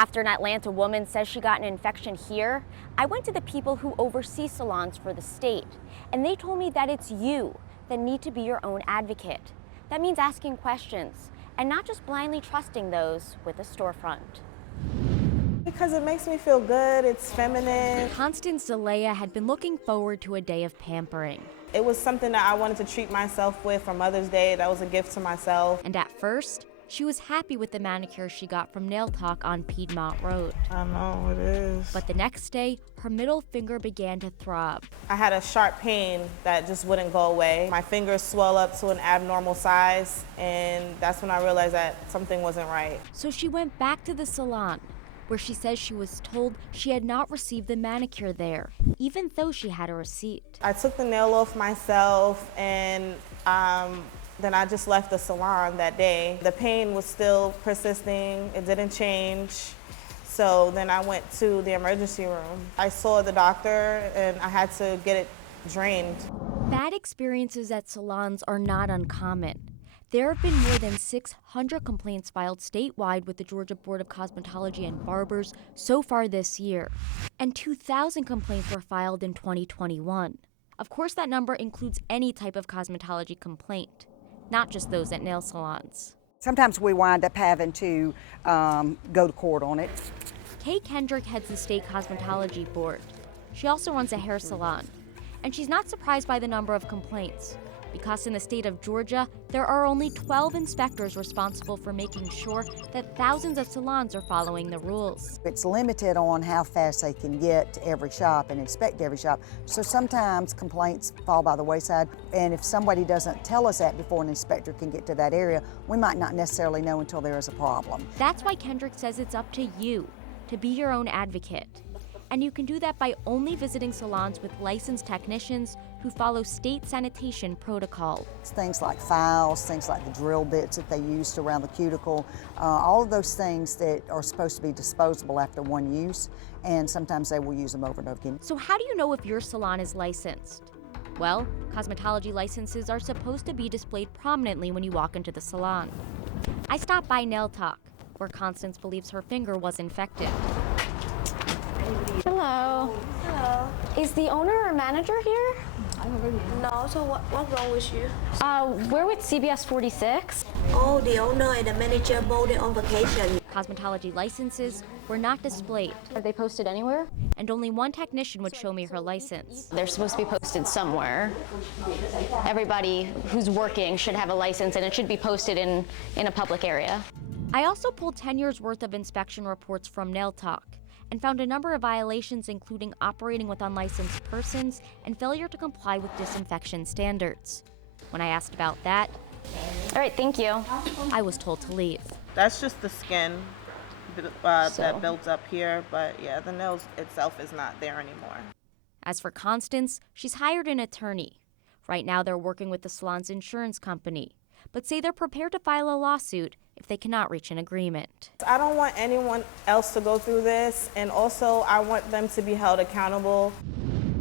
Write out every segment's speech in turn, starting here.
After an Atlanta woman says she got an infection here, I went to the people who oversee salons for the state, and they told me that it's you that need to be your own advocate. That means asking questions and not just blindly trusting those with a storefront. Because it makes me feel good, it's feminine. Constance Zelaya had been looking forward to a day of pampering. It was something that I wanted to treat myself with for Mother's Day. That was a gift to myself. And at first, she was happy with the manicure she got from Nail Talk on Piedmont Road. I know, it is. But the next day, her middle finger began to throb. I had a sharp pain that just wouldn't go away. My fingers swelled up to an abnormal size, and that's when I realized that something wasn't right. So she went back to the salon, where she says she was told she had not received the manicure there, even though she had a receipt. I took the nail off myself, and then I just left the salon that day. The pain was still persisting, it didn't change. So then I went to the emergency room. I saw the doctor and I had to get it drained. Bad experiences at salons are not uncommon. There have been more than 600 complaints filed statewide with the Georgia Board of Cosmetology and Barbers so far this year, and 2,000 complaints were filed in 2021. Of course, that number includes any type of cosmetology complaint, not just those at nail salons. Sometimes we wind up having to go to court on it. Kay Kendrick heads the state cosmetology board. She also runs a hair salon, and she's not surprised by the number of complaints, because in the state of Georgia, there are only 12 inspectors responsible for making sure that thousands of salons are following the rules. It's limited on how fast they can get to every shop and inspect every shop. So sometimes complaints fall by the wayside, and if somebody doesn't tell us that before an inspector can get to that area, we might not necessarily know until there is a problem. That's why Kendrick says it's up to you to be your own advocate. And you can do that by only visiting salons with licensed technicians who follow state sanitation protocol. Things like files, things like the drill bits that they used around the cuticle, all of those things that are supposed to be disposable after one use, and sometimes they will use them over and over again. So how do you know if your salon is licensed? Well, cosmetology licenses are supposed to be displayed prominently when you walk into the salon. I stopped by Nail Talk, where Constance believes her finger was infected. Hello. Hello. Is the owner or manager here? No, so what's wrong with you? We're with CBS 46. Oh, the owner and the manager both on vacation. Cosmetology licenses were not displayed. Are they posted anywhere? And only one technician would show me her license. They're supposed to be posted somewhere. Everybody who's working should have a license, and it should be posted in a public area. I also pulled 10 years worth of inspection reports from Nail Talk and found a number of violations, including operating with unlicensed persons and failure to comply with disinfection standards. When I asked about that, All right, thank you. I was told to leave. That's just the skin that builds up here, but yeah, the nails itself is not there anymore. As for Constance, she's hired an attorney. Right now they're working with the salon's insurance company, but say they're prepared to file a lawsuit if they cannot reach an agreement. I don't want anyone else to go through this, and also I want them to be held accountable.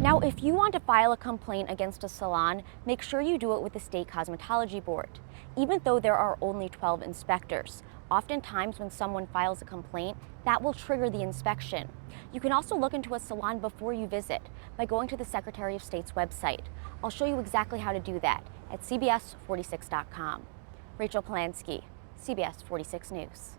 Now, if you want to file a complaint against a salon, make sure you do it with the state cosmetology board. Even though there are only 12 inspectors, oftentimes when someone files a complaint, that will trigger the inspection. You can also look into a salon before you visit by going to the Secretary of State's website. I'll show you exactly how to do that at cbs46.com. Rachel Polanski, CBS 46 News.